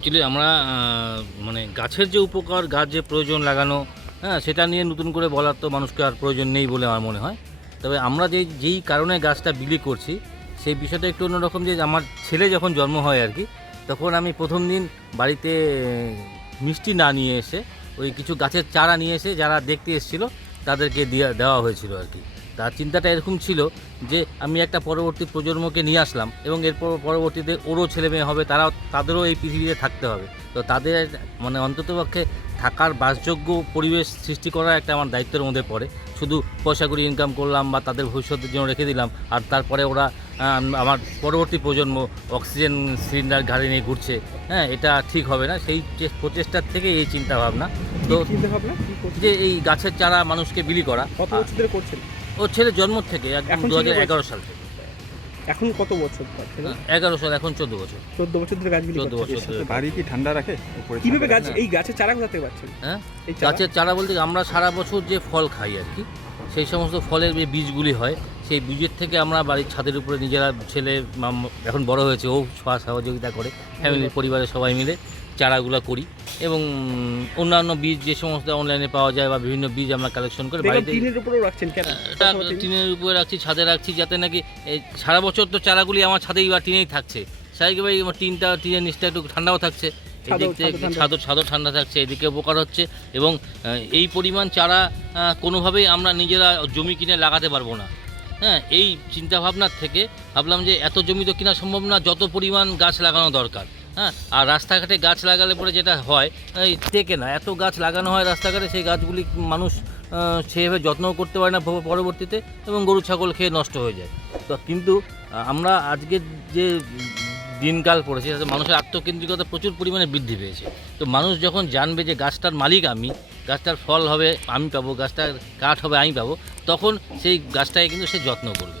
Actually আমরা মানে গাছের যে উপকার, গাছ যে প্রয়োজন লাগানো হ্যাঁ সেটা নিয়ে নতুন করে বলার তো মানুষকে আর প্রয়োজন নেই বলে আমার মনে হয়। তবে আমরা যেই যেই কারণে গাছটা বিলি করছি, সেই বিষয়টা একটু অন্যরকম যে আমার ছেলে যখন জন্ম হয় আর কি, তখন আমি প্রথম দিন বাড়িতে মিষ্টি না নিয়ে এসে, ওই কিছু গাছের চারা নিয়ে এসে যারা দেখতে এসেছিল, তাদেরকে দেওয়া দেওয়া হয়েছিল আর কি। তার চিন্তাটা এরকম ছিল যে আমি একটা পরবর্তী প্রজন্মকে নিয়ে আসলাম এবং এরপর পরবর্তীতে ওরও ছেলে মেয়ে হবে তারাও তাদেরও এই পৃথিবীতে থাকতে হবে। তো তাদের মানে অন্ততপক্ষে থাকার বাসযোগ্য পরিবেশ সৃষ্টি করা একটা আমার দায়িত্বের মধ্যে পড়ে। শুধু পয়সা করে ইনকাম করলাম বা তাদের ভবিষ্যতের জন্য রেখে দিলাম আর তারপরে ওরা আমার পরবর্তী প্রজন্ম অক্সিজেন সিলিন্ডার ঘাড়ে নিয়ে ঘুরছে হ্যাঁ এটা ঠিক হবে না। সেই প্রচেষ্টার থেকে এই চিন্তাভাবনা। তো যে এই গাছের চারা মানুষকে বিলি করা। কত বছর ধরে করছেন? ও ছেলে জন্ম থেকে একদম এখন দু হাজার এগারো সাল থেকে। এখন কত বছর করছেন এগারো সাল এখন চোদ্দ বছর। চোদ্দ বছর ধরে গাছ চোদ্দ বছর ধরে বাড়ি কি ঠান্ডা রাখে? কীভাবে গাছ এই গাছের চারা কোথা থেকে পাচ্ছেন? হ্যাঁ এই গাছের চারা বলতে আমরা সারা বছর যে ফল খাই আর কি সেই সমস্ত ফলের যে বীজগুলি হয় সেই বীজের থেকে আমরা বাড়ির ছাদের উপরে নিজেরা ছেলে এখন বড় হয়েছে ও সহযোগিতা করে ফ্যামিলির পরিবারের সবাই মিলে চারাগুলো করি এবং অন্যান্য বীজ যে সমস্ত অনলাইনে পাওয়া যায় বা বিভিন্ন বীজ আমরা কালেকশন করে বাড়িতে টিনের উপরেও রাখছেন কেন? এটা টিনের উপরে রাখছি ছাদে রাখছি যাতে নাকি এই সারা বছর তো চারাগুলি আমার ছাদেই বা টিনেই থাকছে। স্বাভাবিকভাবে আমার টিনটা টিনের নিচটা একটু ঠান্ডাও থাকছে এদিক থেকে। ছাদও ছাদও ঠান্ডা থাকছে এদিকে উপকার হচ্ছে এবং এই পরিমাণ চারা কোনোভাবেই আমরা নিজেরা জমি কিনে লাগাতে পারব না। হ্যাঁ এই চিন্তাভাবনার থেকে ভাবলাম যে এত জমি তো কেনা সম্ভব না যত পরিমাণ গাছ লাগানো দরকার। হ্যাঁ আর রাস্তাঘাটে গাছ লাগালে পরে যেটা হয় টেকে না। এত গাছ লাগানো হয় রাস্তাঘাটে, সেই গাছগুলি মানুষ সেভাবে যত্নও করতে পারে না পরবর্তীতে এবং গরু, ছাগল খেয়ে নষ্ট হয়ে যায়। তো কিন্তু আমরা আজকে যে দিনকাল পড়েছে, তাতে মানুষের আত্মকেন্দ্রিকতা প্রচুর পরিমাণে বৃদ্ধি পেয়েছে। তো মানুষ যখন জানবে যে গাছটার মালিক আমি, গাছটার ফল হবে, আমি পাবো, গাছটার কাঠ হবে, আমি পাবো, তখন সেই গাছটাকে কিন্তু সে যত্ন করবে।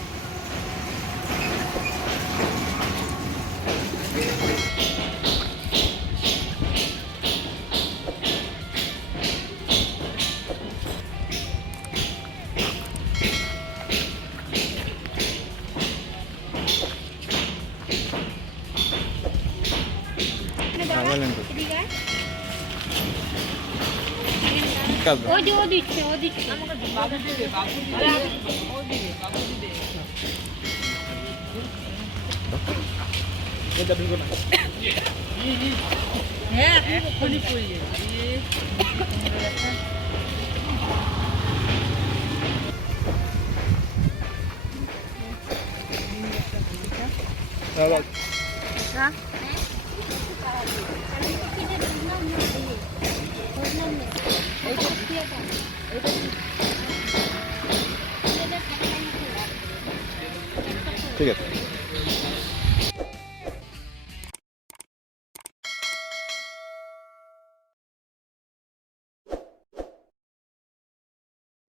লাগবে ঠিক আছে হ্যাঁ আমি নিয়ে যাব। যাওয়ার সময় নিবো আচ্ছা উপরে ওঠেন লাগালেন তো। কাজ দাও। ওই যে ও দিচ্ছে ও দিচ্ছে এটা ঢুকো না হ্যাঁ এক্ষুনি পড়ে যাবে দাঁড়াও। ঠিক আছে